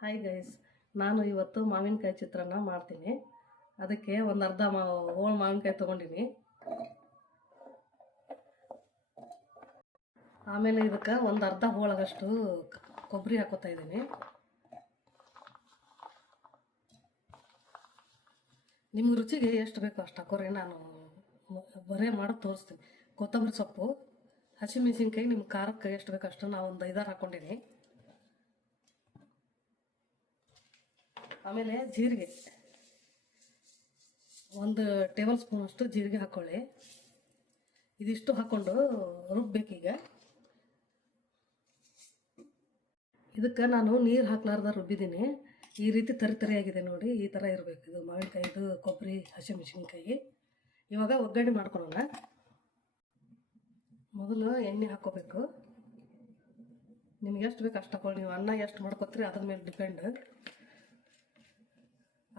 Hi guys, ನಾನು ಇವತ್ತು ಮಾವಿನಕಾಯಿ ಚಿತ್ರಾನ್ನ ಮಾಡ್ತೀನಿ. ಅದಕ್ಕೆ ಒಂದು ಅರ್ಧ ಹೋಳು ಮಾವಿನಕಾಯಿ ತೊಗೊಂಡಿನಿ. ಆಮೇಲೆ ಇದಕ್ಕೆ ಒಂದು ಅರ್ಧ ಹೋಳಗಷ್ಟು ಕೊಬ್ಬರಿ ಹಾಕೋತಾ ಇದ್ದೀನಿ. ನಿಮ್ಮ ರುಚಿಗೆ ಎಷ್ಟು ಬೇಕೋ ಅಷ್ಟು ಹಾಕೋರಿ. ನಾನು ಬರೇ ಮಾಡೋದು ತೋರಿಸ್ತೀನಿ. ಕೊತ್ತಂಬರಿ ಸೊಪ್ಪು, ಹಸಿಮೆಣಸಿನ್ಕಾಯಿ ನಿಮ್ಮ ಖಾರಕ್ಕೆ ಎಷ್ಟು ಬೇಕೋ ಅಷ್ಟು ನಾವು ಒಂದು 5-6 ಹಾಕ್ಕೊಂಡಿನಿ. ಆಮೇಲೆ ಜೀರಿಗೆ, 1 ಟೇಬಲ್ ಸ್ಪೂನ್ ಅಷ್ಟು ಜೀರಿಗೆ ಹಾಕ್ಕೊಳ್ಳಿ. ಇದಿಷ್ಟು ಹಾಕ್ಕೊಂಡು ರುಬ್ಬೇಕೀಗ. ಇದಕ್ಕೆ ನಾನು ನೀರು ಹಾಕ್ಲಾರ್ದ ರುಬ್ಬಿದ್ದೀನಿ. ಈ ರೀತಿ ತರಿಯಾಗಿದೆ ನೋಡಿ, ಈ ಥರ ಇರಬೇಕು. ಇದು ಮಾವಿನಕಾಯಿದು, ಕೊಬ್ಬರಿ, ಹಸಿಮೆಣಸಿನ್ಕಾಯಿ. ಇವಾಗ ಒಗ್ಗರಣೆ ಮಾಡ್ಕೊಳ್ಳೋಣ. ಮೊದಲು ಎಣ್ಣೆ ಹಾಕ್ಕೋಬೇಕು. ನಿಮ್ಗೆ ಎಷ್ಟು ಬೇಕು ಅಷ್ಟು ಹಾಕೊಳ್ಳಿ. ನೀವು ಅನ್ನ ಎಷ್ಟು ಮಾಡ್ಕೊತೀರಿ ಅದ್ರ ಮೇಲೆ ಡಿಪೆಂಡ್.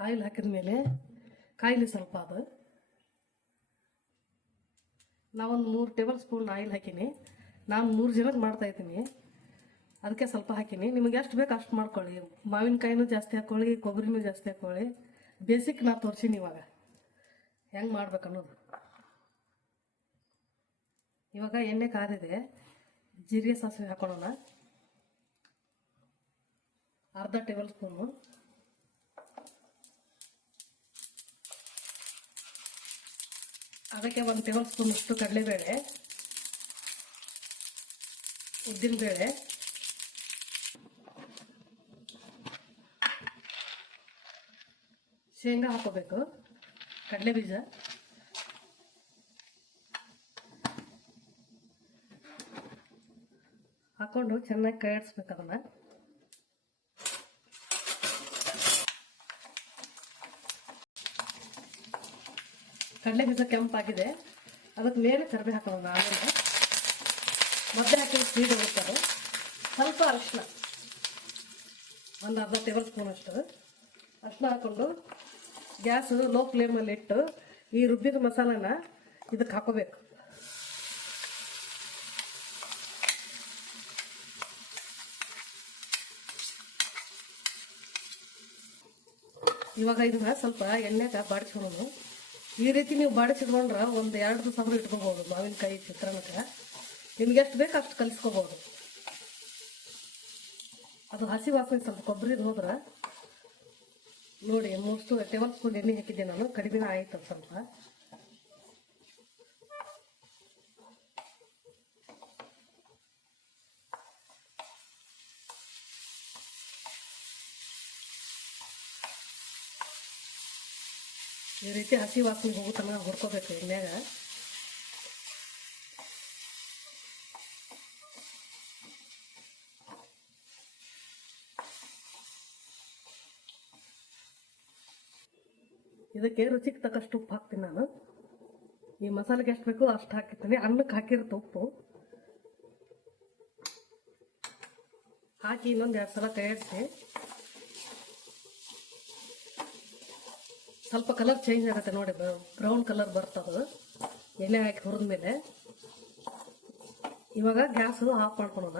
ಆಯಿಲ್ ಹಾಕಿದ ಮೇಲೆ ಕಾಯಿಲಿ ಸ್ವಲ್ಪ. ಅದು ನಾವೊಂದು 3 ಟೇಬಲ್ ಸ್ಪೂನ್ ಆಯಿಲ್ ಹಾಕೀನಿ. ನಾನು 3 ಜನಕ್ಕೆ ಮಾಡ್ತಾಯಿದ್ದೀನಿ, ಅದಕ್ಕೆ ಸ್ವಲ್ಪ ಹಾಕೀನಿ. ನಿಮಗೆ ಎಷ್ಟು ಬೇಕು ಅಷ್ಟು ಮಾಡ್ಕೊಳ್ಳಿ. ಮಾವಿನಕಾಯಿನೂ ಜಾಸ್ತಿ ಹಾಕ್ಕೊಳ್ಳಿ, ಕೊಬ್ಬರಿನೂ ಜಾಸ್ತಿ ಹಾಕ್ಕೊಳ್ಳಿ. ಬೇಸಿಕ್ ನಾ ತೋರಿಸೀನಿ ಇವಾಗ ಹೆಂಗೆ ಮಾಡ್ಬೇಕು ಅನ್ನೋದು. ಇವಾಗ ಎಣ್ಣೆ ಕಾದಿದೆ, ಜೀರಿಗೆ ಸಾಸಿವೆ ಹಾಕೊಳ್ಳೋಣ. ಅರ್ಧ ಟೇಬಲ್ ಸ್ಪೂನು. ಅದಕ್ಕೆ 1 ಟೇಬಲ್ ಸ್ಪೂನ್ ಅಷ್ಟು ಕಡಲೆಬೇಳೆ, ಉದ್ದಿನಬೇಳೆ, ಶೇಂಗಾ ಹಾಕೋಬೇಕು, ಕಡಲೆ ಬೀಜ, ಹಾಕೊಂಡು ಚೆನ್ನಾಗಿ ಕೈ ಆಡಿಸ್ಬೇಕು. ಅದನ್ನು ಕಡಲೆ ಬೀಜ ಕೆಂಪಾಗಿದೆ, ಅದಕ್ಕೆ ಮೇಲೆ ಕರಿಬೇವು ಹಾಕೋಣ. ಆಮೇಲೆ ಮದ್ದೆ ಹಾಕಿ ಸ್ವೀಟ್ ಹೋಗ್ತಾರೆ. ಸ್ವಲ್ಪ ಅರಿಶಿನ, ಒಂದು ಅರ್ಧ ಟೇಬಲ್ ಸ್ಪೂನ್ ಅಷ್ಟು ಅರಿಶಿನ ಹಾಕ್ಕೊಂಡು ಗ್ಯಾಸ್ ಲೋ ಫ್ಲೇಮಲ್ಲಿ ಇಟ್ಟು ಈ ರುಬ್ಬಿದ ಮಸಾಲನ ಇದಕ್ಕೆ ಹಾಕೋಬೇಕು. ಇವಾಗ ಇದನ್ನ ಸ್ವಲ್ಪ ಎಣ್ಣೆಗೆ ಬಾಡಿಸ್ಕೊಳ್ಳೋದು. ಈ ರೀತಿ ನೀವು ಬಾಡಿಸಿಟ್ಕೊಂಡ್ರೆ ಒಂದು 2 ದಿವಸ ಇಟ್ಕೋಬೋದು. ಮಾವಿನಕಾಯಿ ಚಿತ್ರಾನ್ನಕ್ಕೆ ನಿಮ್ಗೆ ಎಷ್ಟು ಬೇಕು ಅಷ್ಟು ಕಲಿಸ್ಕೋಬೋದು. ಅದು ಹಸಿ ವಾಸನೆ ಸ್ವಲ್ಪ ಕೊಬ್ಬರಿದು ಹೋದ್ರೆ ನೋಡಿ. 3 ಟೇಬಲ್ ಸ್ಪೂನ್ ಎಣ್ಣೆ ಹಾಕಿದ್ದೆ ನಾನು, ಕಡಿಮೆ ಆಯಿತು ಸ್ವಲ್ಪ. ಈ ರೀತಿ ಹಸಿ ವಾಸನೆ ಹೋಗೋ ತನಕ ಹುರ್ಕೋಬೇಕು ಎಣ್ಣೆಗ. ಇದಕ್ಕೆ ರುಚಿಗೆ ತಕ್ಕಷ್ಟು ಉಪ್ಪು ಹಾಕ್ತೀನಿ ನಾನು. ಈ ಮಸಾಲೆಗೆ ಎಷ್ಟು ಬೇಕು ಅಷ್ಟು ಹಾಕಿರ್ತೀನಿ. ಅನ್ನಕ್ಕೆ ಹಾಕಿರುತ್ತೆ ಉಪ್ಪು ಹಾಕಿ ಇನ್ನೊಂದು 2 ಸಲ ಕೈ ಆಡಿಸಿ. ಸ್ವಲ್ಪ ಕಲರ್ ಚೇಂಜ್ ಆಗುತ್ತೆ ನೋಡಿ, ಬ್ರೌನ್ ಕಲರ್ ಬರ್ತದೆ ಎಣ್ಣೆ ಹಾಕಿ ಹುರಿದ ಮೇಲೆ. ಇವಾಗ ಗ್ಯಾಸು ಆಫ್ ಮಾಡ್ಕೊಳ್ಳೋಣ.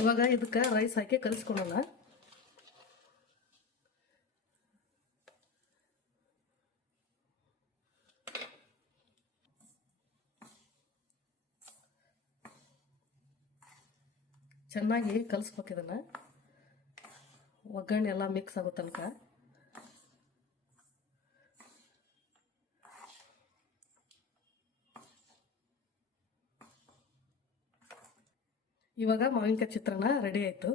ಇವಾಗ ಇದಕ್ಕೆ ರೈಸ್ ಹಾಕಿ ಕಲಿಸ್ಕೊಳ್ಳೋಣ. ಚೆನ್ನಾಗಿ ಕಲಿಸ್ಬೇಕು ಇದನ್ನು, ಒಗ್ಗರಣೆ ಎಲ್ಲ ಮಿಕ್ಸ್ ಆಗೋ ತನಕ. ಇವಾಗ ಮಾವಿನಕಾಯಿ ಚಿತ್ರಾನ್ನ ರೆಡಿ ಆಯಿತು.